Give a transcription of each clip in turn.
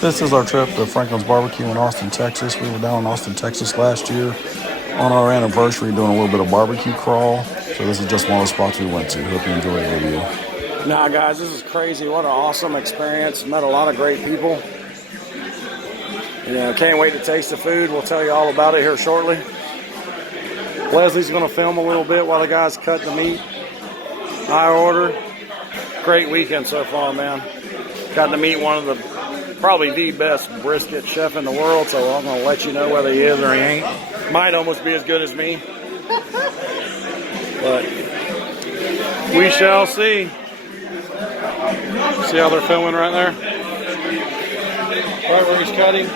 This is our trip to Franklin's Barbecue in Austin, Texas. We were down in Austin, Texas last year on our anniversary doing a little bit of barbecue crawl. So this is just one of the spots we went to. Hope you enjoy the video. Nah, guys, this is crazy. What an awesome experience. Met a lot of great people. Can't wait to taste the food. We'll tell you all about it here shortly. Leslie's going to film a little bit while the guys cut the meat. I order. Great weekend so far, man. Got to meet one of the probably the best brisket chef in the world, so I'm going to let you know whether he is or he ain't. Might almost be as good as me. But we shall see. See how they're filming right there? Right where he's cutting.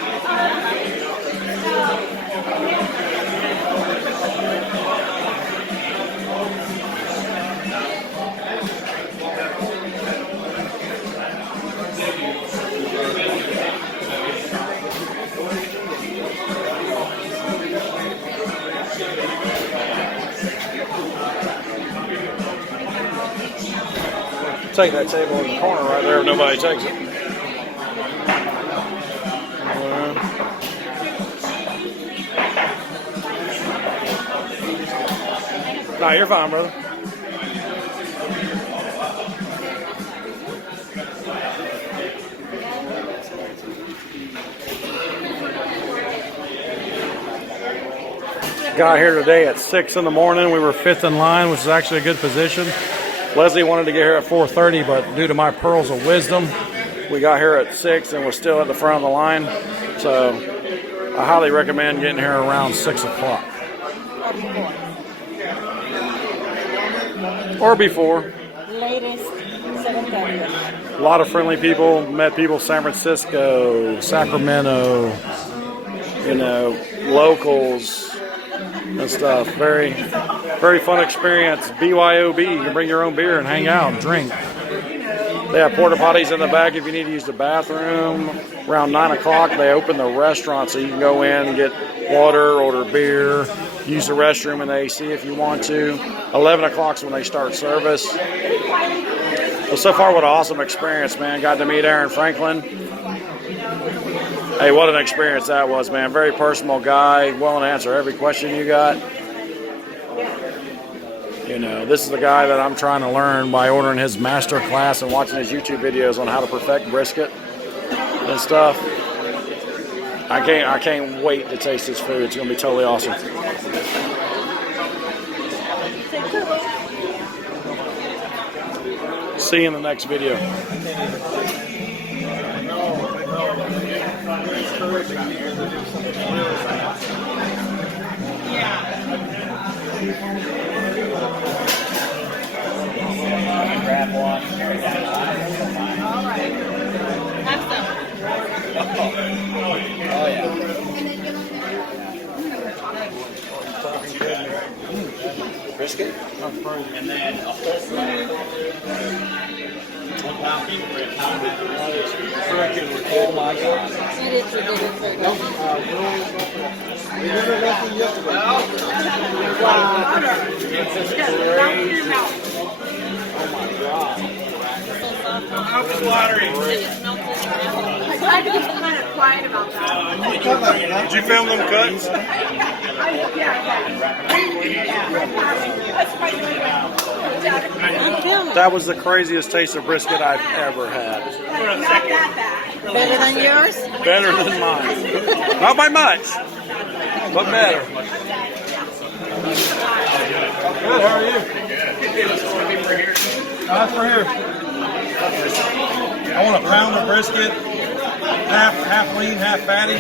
Take that table in the corner right there if nobody takes it. No, you're fine, brother. Got here today at 6 in the morning. We were 5th in line, which is actually a good position. Leslie wanted to get here at 4:30, but due to my pearls of wisdom, we got here at 6 and we're still at the front of the line. So I highly recommend getting here around 6 o'clock. Or before. Latest 7:30. A lot of friendly people. Met people San Francisco, Sacramento, locals and stuff. Very, very fun experience. BYOB. You can bring your own beer and hang out and drink. They have porta potties in the back if you need to use the bathroom. Around 9 o'clock, they open the restaurant so you can go in and get water, order beer, use the restroom in the AC if you want to. 11 o'clock is when they start service. So far, what an awesome experience, man. Got to meet Aaron Franklin. Hey, what an experience that was, man. Very personal guy, willing to answer every question you got. This is the guy that I'm trying to learn by ordering his master class and watching his YouTube videos on how to perfect brisket and stuff. I can't wait to taste this food. It's going to be totally awesome. See you in the next video. Grab one. All right. Have some. Oh, yeah. Brisket? And then a whole slice. 1 pound beef rib. Oh my God. It is ridiculous. We never left them yesterday. Wow. It's just crazy. Oh my God. I tried to be kind of quiet about that. Did you film them cuts? That was the craziest taste of brisket I've ever had. Better than yours? Better than mine. Not by much, but better. Good, how are you? That's for here. I want a pound of brisket, half lean, half fatty.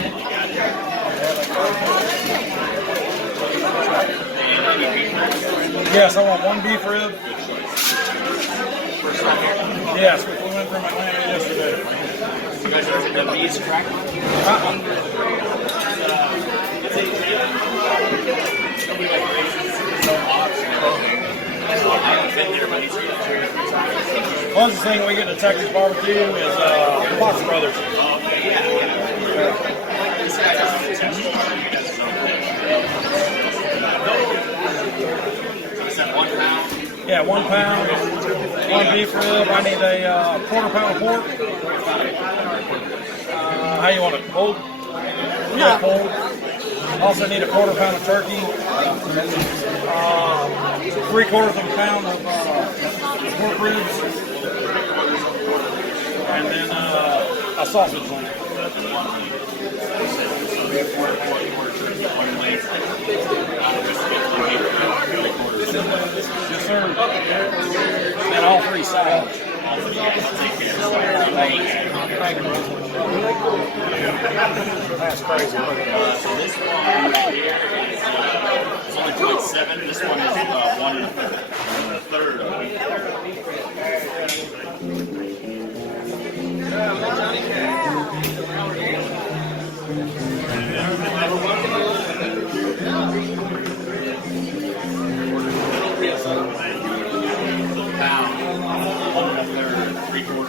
Yes, I want 1 beef rib. Yes, we went from Atlanta yesterday. You guys are the bees crack? Closest thing we get to Texas barbecue is Fox Brothers. Yeah, 1 pound, 1 beef rib. I need a quarter pound of pork, How you want it? Cold? Yeah, cold. Also need a quarter pound of turkey. 3/4 of a pound of pork ribs. And then a sausage link. Yes, sir. And all 3 salads. That's crazy. Look at that. This one right here is only 2.7. This one is 1 1/3. Pound, 1 1/3, 3/4.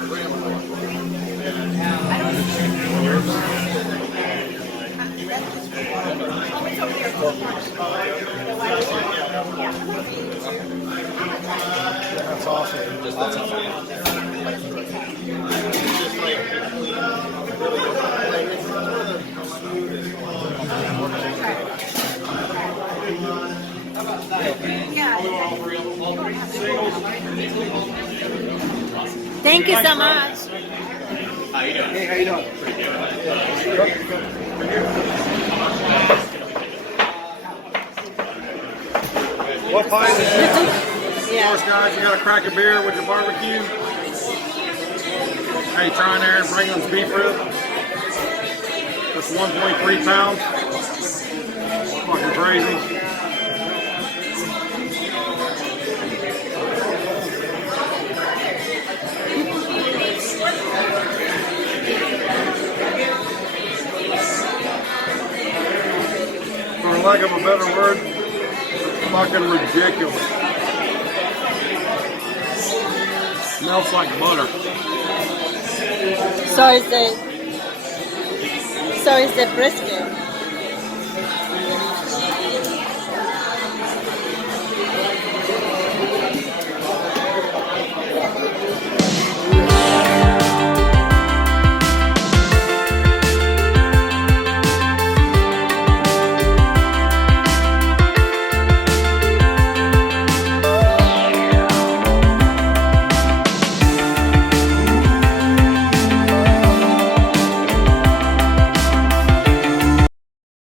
That's awesome. Thank you so much. How you doing? Hey, how you doing? What pie is it? Yeah. First, guys, you got to crack a beer with your barbecue. Hey, try in there and bring us beef rib. That's 1.3 pounds. Fucking crazy. For lack of a better word, fucking ridiculous. Smells like butter. So is the brisket.